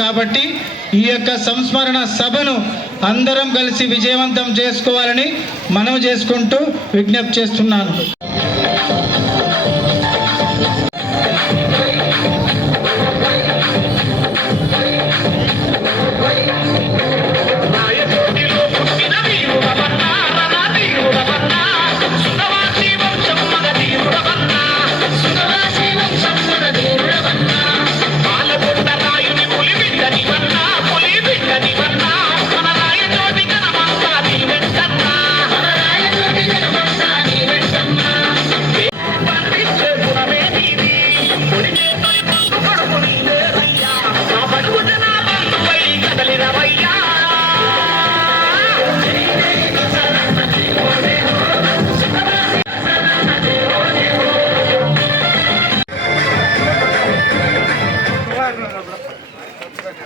కాబట్టి ఈ యొక్క సంస్మరణ సభను అందరం కలిసి విజయవంతం చేసుకోవాలని మనవి చేసుకుంటూ విజ్ఞప్తి చేస్తున్నాను.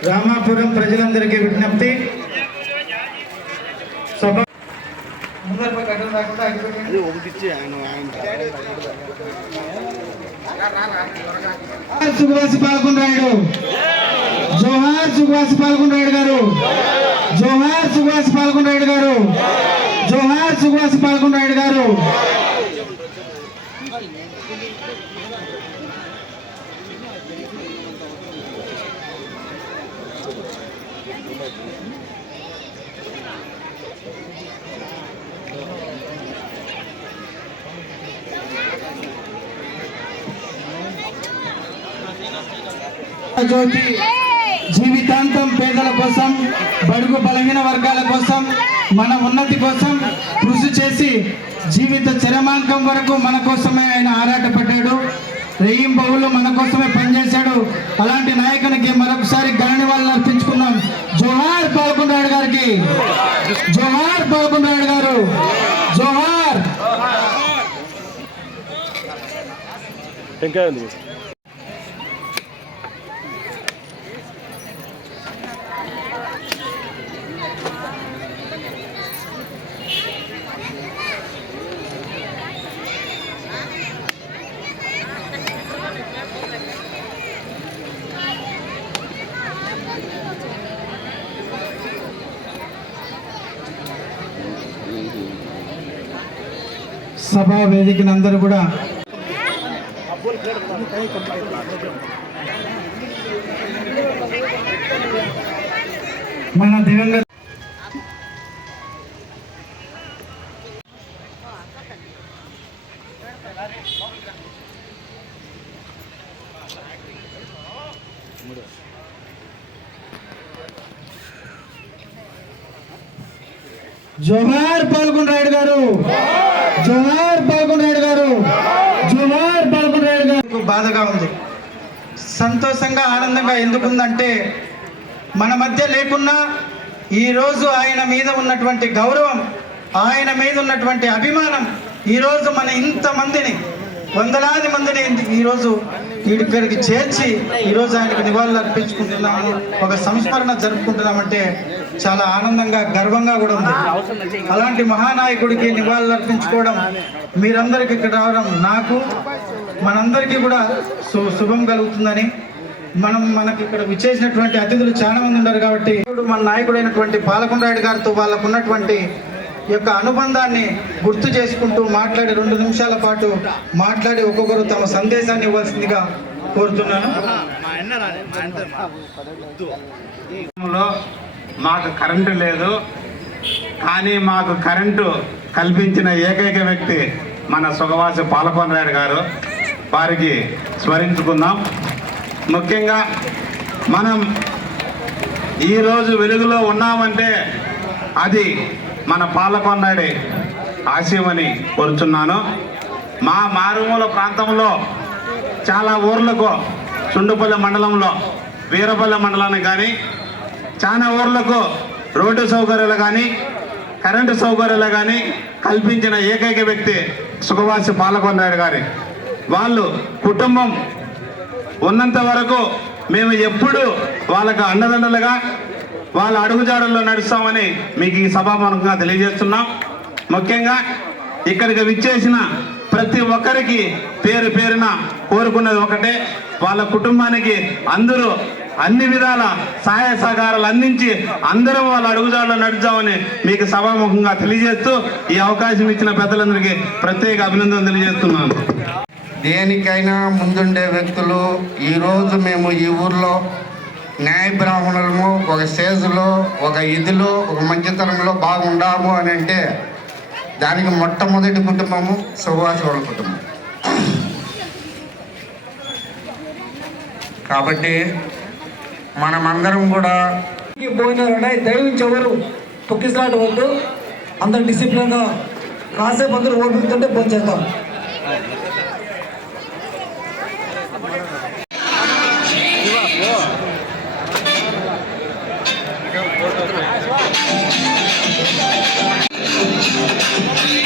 రామాపురం ప్రజలందరికీ విజ్ఞప్తి, సభ సుభాష్ పాల్గొండాడు. జోహార్ సుభాష్ పాల్గొండాడు గారు, జోహార్ సుభాష్ పాల్గొండాడు గారు, జోహార్ సుభాష్ పాల్గొండాడు గారు. జ్యోతి జీవితాంతం పేదల కోసం, బడుగు బలహీన వర్గాల కోసం, మన ఉన్నతి కోసం కృషి చేసి జీవిత చరమాంకం వరకు మన కోసమే ఆయన ఆరాటపడ్డాడు. రెయ్యింబహులు మన కోసమే పనిచేశాడు. అలాంటి నాయకునికి మరొకసారి ఘన నివాళులు అర్పించుకున్నాం. జోహార్ పాల్గొండాడు గారికి, జోహార్ పాల్గొండాడు గారు, జోహార్. సభా వేదికను అందరూ కూడా మన దివంగత జోహార్ పాల్గొండాడు గారు, జోహార్ పాల్గొండాడు గారు, జోహార్ పాల్గొండాడు గారు. బాధగా ఉంది, సంతోషంగా ఆనందంగా ఎందుకుందంటే మన మధ్య లేకున్నా ఈరోజు ఆయన మీద ఉన్నటువంటి గౌరవం, ఆయన మీద ఉన్నటువంటి అభిమానం ఈరోజు మన ఇంతమందిని, వందలాది మందిని ఈరోజు ఇక్కడికి చేర్చి ఈరోజు ఆయనకు నివాళులు అర్పించుకుంటున్నాము, ఒక సంస్మరణ జరుపుకుంటున్నామంటే చాలా ఆనందంగా గర్వంగా కూడా ఉంది. అలాంటి మహానాయకుడికి నివాళులు అర్పించుకోవడం, మీరందరికీ ఇక్కడ రావడం నాకు మనందరికీ కూడా శుభం కలుగుతుందని, మనకి ఇక్కడ విచ్చేసినటువంటి అతిథులు చాలా మంది ఉన్నారు కాబట్టి మన నాయకుడైనటువంటి పాలకొండారెడ్డి గారితో వాళ్ళకు ఉన్నటువంటి యొక్క అనుబంధాన్ని గుర్తు చేసుకుంటూ మాట్లాడి 2 నిమిషాల పాటు మాట్లాడి ఒక్కొక్కరు తమ సందేశాన్ని ఇవ్వాల్సిందిగా కోరుతున్నాను. మాకు కరెంటు లేదు, కానీ మాకు కరెంటు కల్పించిన ఏకైక వ్యక్తి మన సుగవాసి పాలకొండారెడ్డి గారు. వారికి స్మరించుకుందాం. ముఖ్యంగా మనం ఈరోజు వెలుగులో ఉన్నామంటే అది మన పాలకొండారెడ్డి ఆశయమని కోరుచున్నాను. మా మారుమూల ప్రాంతంలో చాలా ఊర్లకు సుండుపల్లి మండలంలో వీరపల్లి మండలానికి కానీ చాలా ఊర్లకు రోడ్డు సౌకర్యాలు కానీ కరెంటు సౌకర్యాలు కానీ కల్పించిన ఏకైక వ్యక్తి సుఖవాసి పాలకొండ నాయుడు గారి. వాళ్ళు కుటుంబం ఉన్నంత వరకు మేము ఎప్పుడు వాళ్ళకు అండదండలుగా వాళ్ళ అడుగుజాడల్లో నడుస్తామని మీకు ఈ సభాముఖంగా తెలియజేస్తున్నాం. ముఖ్యంగా ఇక్కడికి విచ్చేసిన ప్రతి ఒక్కరికి పేరు పేరున కోరుకున్నది ఒకటే, వాళ్ళ కుటుంబానికి అందరూ అన్ని విధాల సహాయ సహకారాలు అందించి అందరం వాళ్ళ అడుగుజాడలో నడుద్దామని మీకు సభాముఖంగా తెలియజేస్తూ ఈ అవకాశం ఇచ్చిన పెద్దలందరికీ ప్రత్యేక అభినందనలు తెలియజేస్తున్నాను. దేనికైనా ముందుండే వ్యక్తులు. ఈరోజు మేము ఈ ఊర్లో న్యాయ బ్రాహ్మణులము ఒక స్టేజ్లో ఒక ఇదిలో ఒక మంచితనంలో బాగుండాము అని అంటే దానికి మొట్టమొదటి కుటుంబము సుభాష్ వాళ్ళ కుటుంబం. కాబట్టి మనమందరం కూడా పోయినారంటే దయవించి ఎవరు తొక్కిసలాట వద్దు, అందరు డిసిప్లిన్గా కాసేపు అందరూ ఓపికతుంటే ఫోన్ చేద్దాం. Thank you.